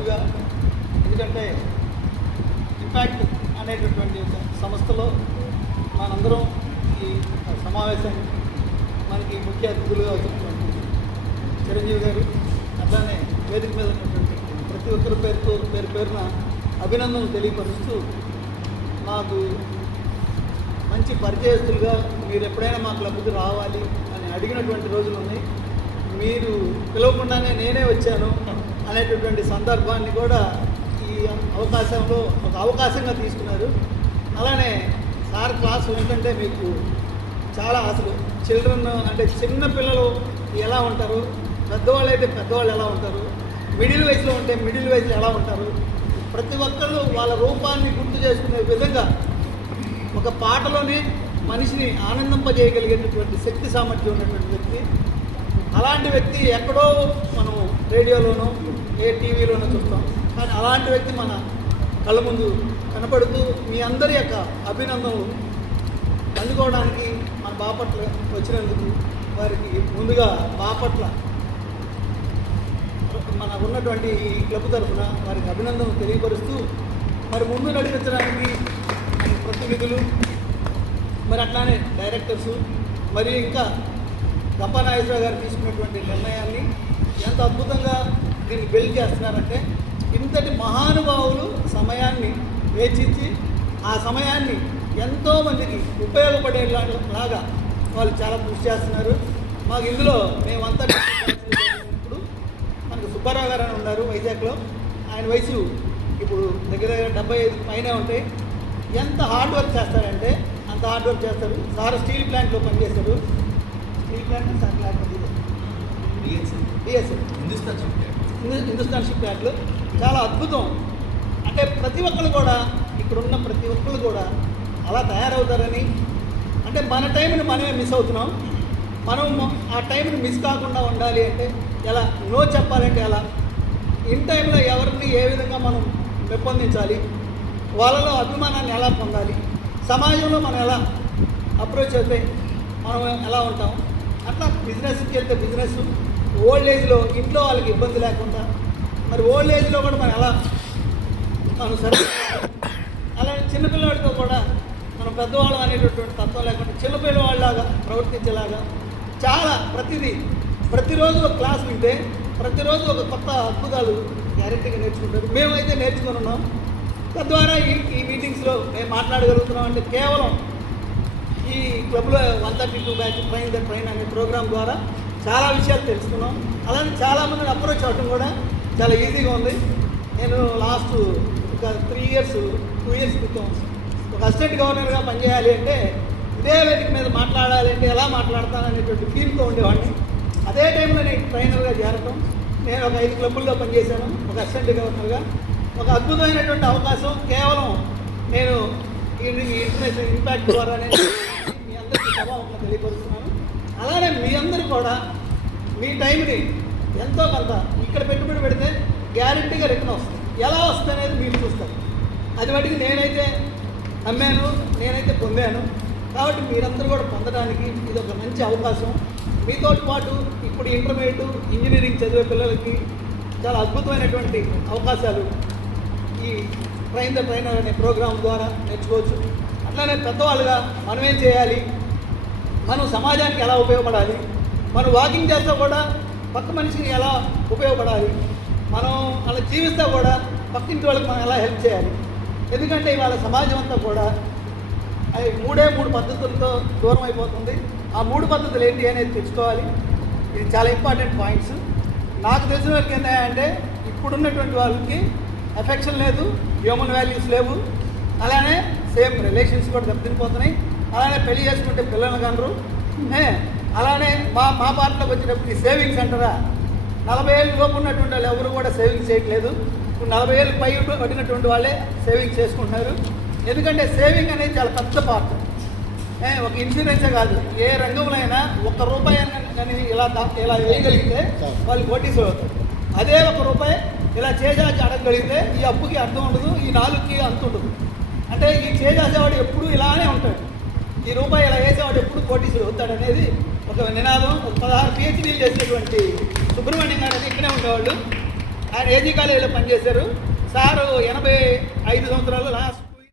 క్లబ్గా. ఎందుకంటే ఇంపాక్ట్ అనేటటువంటి ఒక సంస్థలో మనందరం ఈ సమావేశాన్ని మనకి ముఖ్య అతిథులుగా వచ్చినటువంటి చిరంజీవి గారు, అట్లానే వేదిక మీద ఉన్నటువంటి ప్రతి ఒక్కరి పేరున అభినందనలు తెలియపరుస్తూ, మాకు మంచి పరిచయస్తులుగా మీరు ఎప్పుడైనా మా క్లబ్కి రావాలి అని అడిగినటువంటి రోజులు ఉన్నాయి. మీరు పిలవకుండానే నేనే వచ్చాను అనేటటువంటి సందర్భాన్ని కూడా ఈ అవకాశంలో ఒక అవకాశంగా తీసుకున్నారు. అలానే సార్ క్లాస్ ఏంటంటే మీకు చాలా అసలు చిల్డ్రన్ అంటే చిన్న పిల్లలు ఎలా ఉంటారు, పెద్దవాళ్ళు అయితే పెద్దవాళ్ళు ఎలా ఉంటారు, మిడిల్ వయసులో ఉంటే మిడిల్ వయసులో ఎలా ఉంటారు, ప్రతి ఒక్కళ్ళు వాళ్ళ రూపాన్ని గుర్తు చేసుకునే విధంగా ఒక పాటలోనే మనిషిని ఆనందింపజేయగలిగేటటువంటి శక్తి సామర్థ్యం ఉన్నటువంటి వ్యక్తి. అలాంటి వ్యక్తి ఎక్కడో మనం రేడియోలోనో ఏ టీవీలోనో చూస్తాం, కానీ అలాంటి వ్యక్తి మన కళ్ళ ముందు కనపడుతూ మీ అందరి యొక్క అభినందనలు అందుకోవడానికి మన బాపట్ల వచ్చినందుకు వారికి ముందుగా బాపట్ల మన ఉన్నటువంటి ఈ క్లబ్ తరఫున వారికి అభినందనలు తెలియపరుస్తూ, మరి ముందు నడిపించడానికి ప్రతినిధులు, మరి అట్లానే డైరెక్టర్సు, మరియు ఇంకా గంపనాగేశ్వరరావు గారు తీసుకున్నటువంటి నిర్ణయాన్ని ఎంత అద్భుతంగా దీన్ని బిల్డ్ చేస్తున్నారంటే, ఇంతటి మహానుభావులు సమయాన్ని వేచించి ఆ సమయాన్ని ఎంతోమందికి ఉపయోగపడేలాగా వాళ్ళు చాలా కృషి చేస్తున్నారు. మాకు ఇందులో మేమంతా ఇప్పుడు మనకు సుబ్బారావు గారు అని ఉన్నారు వైజాగ్లో. ఆయన వయసు ఇప్పుడు దగ్గర 75 పైనే ఉంటాయి. ఎంత హార్డ్ వర్క్ చేస్తారంటే అంత హార్డ్ వర్క్ చేస్తారు. సార్ స్టీల్ ప్లాంట్లో పనిచేస్తారు. Steel plant sir DSL Hindustan ship యార్డ్లో చాలా అద్భుతం. అంటే ప్రతి ఒక్కరు కూడా ఇక్కడున్న ప్రతి ఒక్కరు కూడా అలా తయారవుతారని, అంటే మన టైంని మనమే మిస్ అవుతున్నాం. మనం ఆ టైంని మిస్ కాకుండా ఉండాలి అంటే ఎలా, నో చెప్పాలంటే ఎలా, ఇన్ టైంలో ఎవరిని ఏ విధంగా మనం పెంపొందించాలి, వాళ్ళలో అభిమానాన్ని ఎలా పొందాలి, సమాజంలో మనం ఎలా అప్రోచ్ అయితే మనం ఎలా ఉంటాం, అట్లా బిజినెస్కి వెళ్తే బిజినెస్, ఓల్డ్ ఏజ్లో ఇంట్లో వాళ్ళకి ఇబ్బంది లేకుండా, మరి ఓల్డ్ ఏజ్లో కూడా మనం ఎలా మనం సరే, అలాగే చిన్నపిల్లవాడితో కూడా మనం పెద్దవాళ్ళం అనేటటువంటి తత్వం లేకుండా చిన్నపిల్లవాళ్ళలాగా ప్రవర్తించేలాగా చాలా ప్రతిరోజు ఒక క్లాస్ వింటే ప్రతిరోజు ఒక కొత్త అద్భుతాలు గ్యారెంటీగా నేర్చుకుంటారు. మేమైతే నేర్చుకొని ఉన్నాం. తద్వారా ఈ మీటింగ్స్లో మేము మాట్లాడగలుగుతున్నాం. అంటే కేవలం ఈ క్లబ్లో 132 బ్యాచ్ ట్రైన్ అనే ప్రోగ్రాం ద్వారా చాలా విషయాలు తెలుసుకున్నాం. అలానే చాలామందిని అప్రోచ్ అవ్వడం కూడా చాలా ఈజీగా ఉంది. నేను లాస్ట్ ఒక 2 ఇయర్స్ క్రితం ఒక అసిస్టెంట్ గవర్నర్గా పనిచేయాలి అంటే ఇదే వేదిక మీద మాట్లాడాలి అంటే ఎలా మాట్లాడతాననేటువంటి ఫీల్తో ఉండేవాడిని. అదే టైంలో నేను ట్రైనర్గా చేరటం, నేను ఒక 5 క్లబ్బుల్లో పనిచేశాను ఒక అసిస్టెంట్ గవర్నర్గా. ఒక అద్భుతమైనటువంటి అవకాశం కేవలం నేను ఈ ఇంటర్నేషనల్ ఇంపాక్ట్ ద్వారానే మీ అందరికీ సభాముఖంగా తెలియపరుస్తున్నాను. అలానే మీ అందరూ కూడా మీ టైంని ఎంతో కొంత ఇక్కడ పెట్టుబడి పెడితే గ్యారెంటీగా రిటర్న్ వస్తుంది. ఎలా వస్తుంది అనేది మీరు చూస్తారు. అది వాటికి నేనైతే నమ్మాను, నేనైతే పొందాను. కాబట్టి మీరందరూ కూడా పొందడానికి ఇది ఒక మంచి అవకాశం. మీతో పాటు ఇప్పుడు ఇంటర్మీడియట్ ఇంజనీరింగ్ చదివే పిల్లలకి చాలా అద్భుతమైనటువంటి అవకాశాలు ఈ ట్రైన్ ద ట్రైనర్ అనే ప్రోగ్రాం ద్వారా నేర్చుకోవచ్చు. అట్లానే పెద్దవాళ్ళుగా మనం ఏం చేయాలి, మనం సమాజానికి ఎలా ఉపయోగపడాలి, మనం వాకింగ్ చేస్తా కూడా పక్క మనిషికి ఎలా ఉపయోగపడాలి, మనం అలా జీవిస్తా కూడా పక్కింటి వాళ్ళకి మనం ఎలా హెల్ప్ చేయాలి. ఎందుకంటే ఇవాళ సమాజం అంతా కూడా అవి 3 పద్ధతులతో దూరం అయిపోతుంది. ఆ 3 పద్ధతులు ఏంటి అనేది తెచ్చుకోవాలి. ఇది చాలా ఇంపార్టెంట్ పాయింట్స్. నాకు తెలిసిన వరకు ఏంటంటే ఇప్పుడున్నటువంటి వాళ్ళకి ఎఫెక్షన్ లేదు, హ్యూమన్ వాల్యూస్ లేవు, అలానే సేమ్ రిలేషన్స్ కూడా దెబ్బతినిపోతున్నాయి. అలానే పెళ్లి చేసుకుంటే పిల్లలు కనరు. అలానే మా పార్టీలోకి వచ్చేటప్పుడు ఈ సేవింగ్స్ అంటారా, 40 ఏళ్ళ లోపు ఉన్నటువంటి వాళ్ళు ఎవరు కూడా సేవింగ్స్ చేయట్లేదు. ఇప్పుడు 40 ఏళ్ళు పై పడినటువంటి వాళ్ళే సేవింగ్స్ చేసుకుంటున్నారు. ఎందుకంటే సేవింగ్ అనేది చాలా పెద్ద పార్ట్. ఒక ఇన్సూరెన్సే కాదు, ఏ రంగంలో అయినా ₹1 కానీ ఇలా వేయగలిగితే వాళ్ళు కోటీశ్వరులు అవుతారు. అదే ₹1 ఇలా చేజాచి అడగగలిగితే ఈ అప్పుకి అర్థం ఉండదు, ఈ 4కి అంత ఉండదు. అంటే ఈ చేజాచేవాడు ఎప్పుడు ఇలానే ఉంటాడు, ఈ రూపాయి ఇలా వేసేవాడు ఎప్పుడు కోటీశ్వరుడు అవుతాడు అనేది ఒక నినాదం. ఒక 16 PhDలు చేసేటువంటి సుబ్రహ్మణ్యం గారు ఇక్కడే ఉండేవాళ్ళు. ఆయన ఏజీ కాలేజీలో పనిచేశారు. సారు 80